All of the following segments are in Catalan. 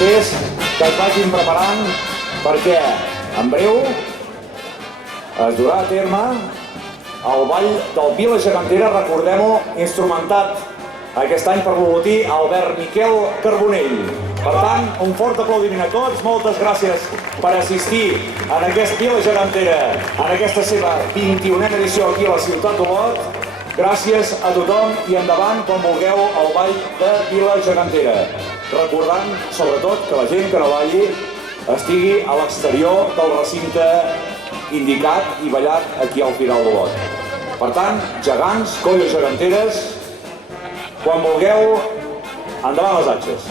geganters que es vagin preparant perquè en breu es durà a terme el ball del Vila Gegantera, recordem-ho, instrumentat aquest any per l'olotí Albert Miquel Carbonell. Per tant, un fort aplaudiment a tots, moltes gràcies per assistir en aquest Vila Gegantera, en aquesta seva 21a edició aquí a la ciutat d'Olot. Gràcies a tothom i endavant quan vulgueu el ball de Vila Gegantera. Recordant, sobretot, que la gent que no balli estigui a l'exterior del recinte indicat i ballat aquí al final d'Olot. Per tant, gegants, colles geganteres, quan vulgueu, endavant les atxes.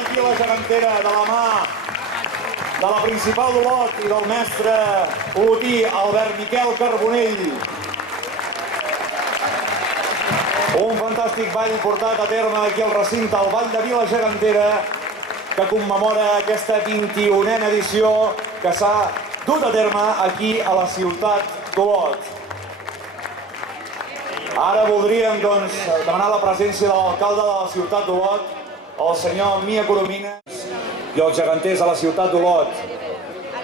Ball Vila Gegantera de la mà de la principal d'Olot i del mestre olotí Albert Miquel Carbonell. Un fantàstic ball portat a terme aquí al recinte, el Ball de Vila Gegantera, que commemora aquesta 21a edició que s'ha dut a terme aquí a la ciutat d'Olot. Ara voldríem demanar la presència de l'alcalde de la ciutat d'Olot, el senyor Mia Coromines, i els geganters a la ciutat d'Olot.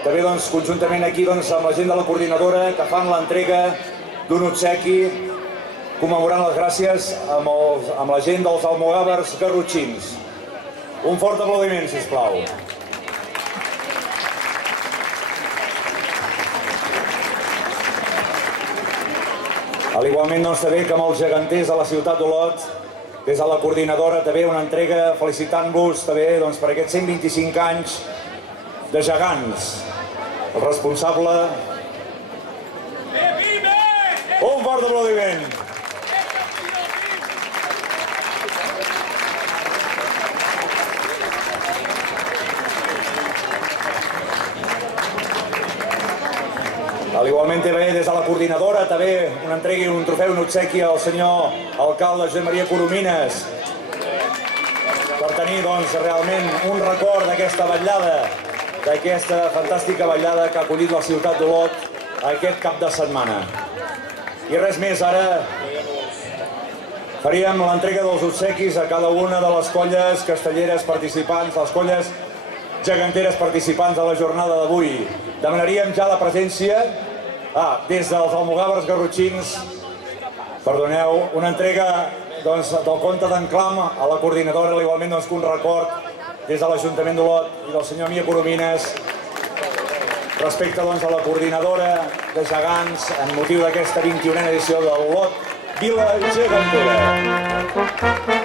També conjuntament aquí amb la gent de la coordinadora que fan l'entrega d'un obsequi commemorant les gràcies amb la gent dels almogàvers garrotxins. Un fort aplaudiment, sisplau. Igualment també que amb els geganters a la ciutat d'Olot, des de la coordinadora també una entrega felicitant-vos també per aquests 125 anys de gegants. El responsable... Un fort aplaudiment! Igualment també des de la coordinadora també una entrega i un trofeu, un obsequi al senyor alcalde Josep Maria Coromines per tenir realment un record d'aquesta vetllada, d'aquesta fantàstica vetllada que ha acollit la ciutat d'Olot aquest cap de setmana. I res més, ara faríem l'entrega dels obsequis a cada una de les colles castelleres participants, les colles geganteres participants de la jornada d'avui. Demanaríem ja la presència des dels almogàvers garrotxins, perdoneu, una entrega del conte d'enclam a la coordinadora, igualment que un record des de l'Ajuntament d'Olot i del senyor Mia Coromines respecte a la coordinadora de gegants en motiu d'aquesta 21a edició de l'Olot Vila Gegantera.